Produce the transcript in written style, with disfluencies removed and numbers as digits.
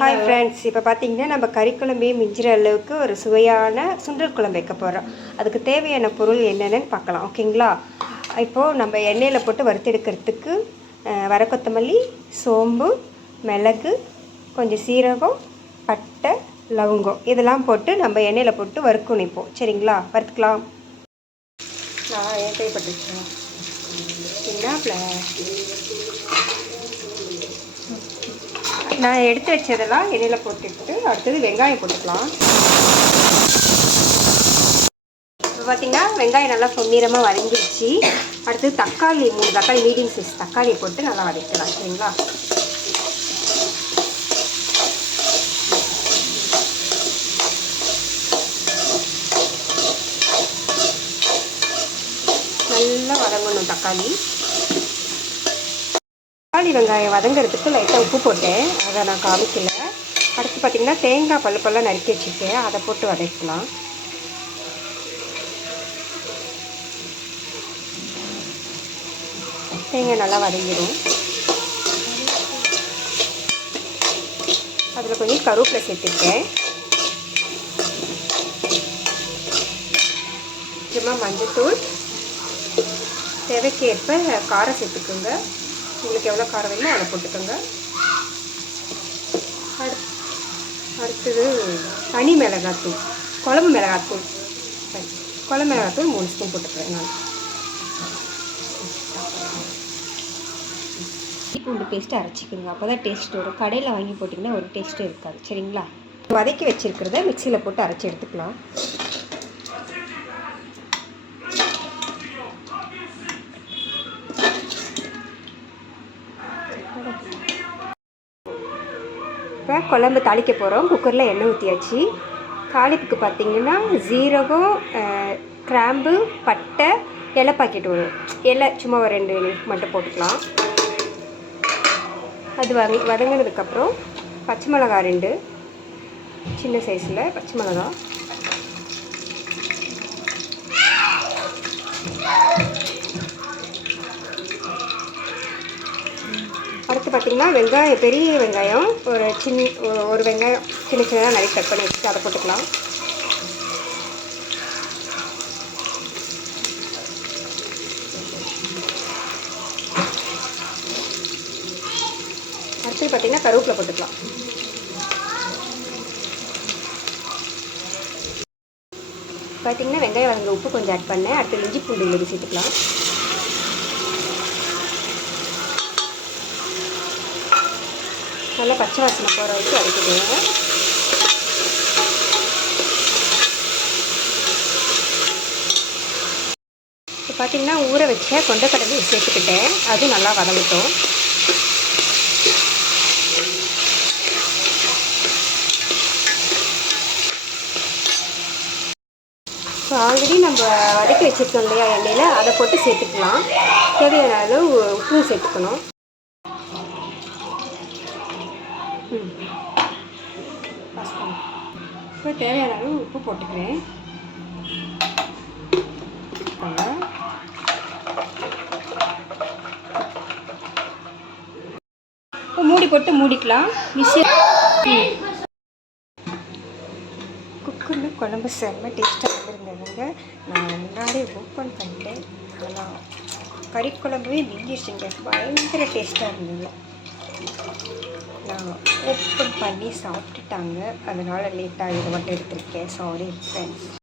Hi friends, இப்போ பார்த்தீங்கன்னா நம்ம கறிக்குழம்பே மிஞ்சிற அளவுக்கு ஒரு சுவையான சுண்டல் குழம்பு வைக்க போகிறோம். அதுக்கு தேவையான பொருள் என்னென்னு பார்க்கலாம். ஓகேங்களா? இப்போது நம்ம எண்ணெயில் போட்டு வறுத்தெடுக்கிறதுக்கு வர கொத்தமல்லி, சோம்பு, மிளகு, கொஞ்சம் சீரகம், பட்டை, லவங்கம் இதெல்லாம் போட்டு நம்ம எண்ணெயில் போட்டு வறுக்கணும். இப்போது சரிங்களா, வறுத்துக்கலாம். நான் தேவைப்பட்டுருக்கேன் நான் எடுத்து வச்சதெல்லாம் எண்ணெயில் போட்டுட்டு அடுத்தது வெங்காயம் போட்டுக்கலாம். இப்போ பார்த்திங்கன்னா வெங்காயம் நல்லா பொன்னிறமாக வதங்கிடுச்சு. அடுத்தது தக்காளி 3 தக்காளி மீடியம் சைஸ் தக்காளியை போட்டு நல்லா வதக்கலாம். சரிங்களா? நல்லா வதங்கணும் தக்காளி. தக்காளி வெங்காயம் வதங்கிறதுக்கு லைட்டாக உப்பு போட்டேன், அதை நான் காமிக்கல. அடுத்து பார்த்திங்கன்னா தேங்காய் பல்லுப்பெல்லாம் நறுக்கி வச்சுருக்கேன், அதை போட்டு வதக்கலாம். தேங்காய் நல்லா வதங்கிடும். அதில் கொஞ்சம் கருவேப்பிலை சேர்த்துருக்கேன். கொஞ்சமாக மஞ்சத்தூள், தேவைக்கேற்ப காரம் சேர்த்துக்கோங்க. உங்களுக்கு எவ்வளோ காரம் வேணுமோ அதை போட்டுக்கோங்க. அடுத்தது தனி மிளகாத்தூள், குழம்பு மிளகாத்தூள் 3 ஸ்பூன் போட்டுக்கிறேன் நான். பூண்டு பேஸ்ட்டு அரைச்சிக்கோங்க, அப்போ தான் டேஸ்ட் வரும். கடையில் வாங்கி போட்டிங்கன்னா ஒரு டேஸ்ட்டு இருக்காது. சரிங்களா? வதக்கி வச்சுருக்கிறத மிக்சியில் போட்டு அரைச்சி எடுத்துக்கலாம். இப்போ குழம்பு தாளிக்க போகிறோம். குக்கரில் எண்ணெய் ஊற்றியாச்சு. தாளிப்புக்கு பார்த்திங்கன்னா ஜீரகம், கிராம்பு, பட்டை, இலை பாக்கெட் வரும். இலை சும்மா ஒரு 2 மட்டும் போட்டுக்கலாம். அது வதங்கினதுக்கப்புறம் பச்சை மிளகா 2 சின்ன சைஸில் பச்சை மிளகா, அடுத்து பார்த்திங்கன்னா வெங்காயம், பெரிய வெங்காயம் ஒரு வெங்காயம் சின்னதாக நிறைய கட் பண்ணி வச்சுட்டு அதை போட்டுக்கலாம். அடுத்து பார்த்திங்கன்னா கருவேப்பிலை போட்டுக்கலாம். பார்த்திங்கன்னா வெங்காயம் வதங்க உப்பு கொஞ்சம் ஆட் பண்ணேன். அடுத்து இஞ்சி பூண்டு விழுது சேர்த்துக்கலாம். நல்லா பச்சை வாசனை போகிற வரைக்கும் வதக்கிடுங்க. இப்போ பார்த்திங்கன்னா ஊற வச்ச கொண்டைக்கடலை சேர்த்துக்கிட்டேன், அதுவும் நல்லா வதங்கட்டும். ஸோ ஆல்ரெடி நம்ம வதக்கி வச்சுருக்கோம் இல்லையா எண்ணெயில், அதை போட்டு சேர்த்துக்கலாம். தேவையான அளவு உப்பும் சேர்த்துக்கணும். இப்போ தேவையான அளவு உப்பு போட்டுக்கிறேன். இப்போ மூடி போட்டு மூடிக்கலாம். குக்கரில் குழம்பு செம்ம டேஸ்ட்டாக வந்துருந்ததுங்க. நான் முன்னாடி ஓப்பன் பண்ணிட்டேன், ஆனால் கறி குழம்புவே மிஞ்சிடுச்சுங்க. பயங்கர டேஸ்ட்டாக இருந்தது. நான் ஓப்பன் பண்ணி சாப்பிட்டுட்டாங்க, அதனால் லேட்டாக இதை மட்டும் எடுத்திருக்கேன். Sorry friends.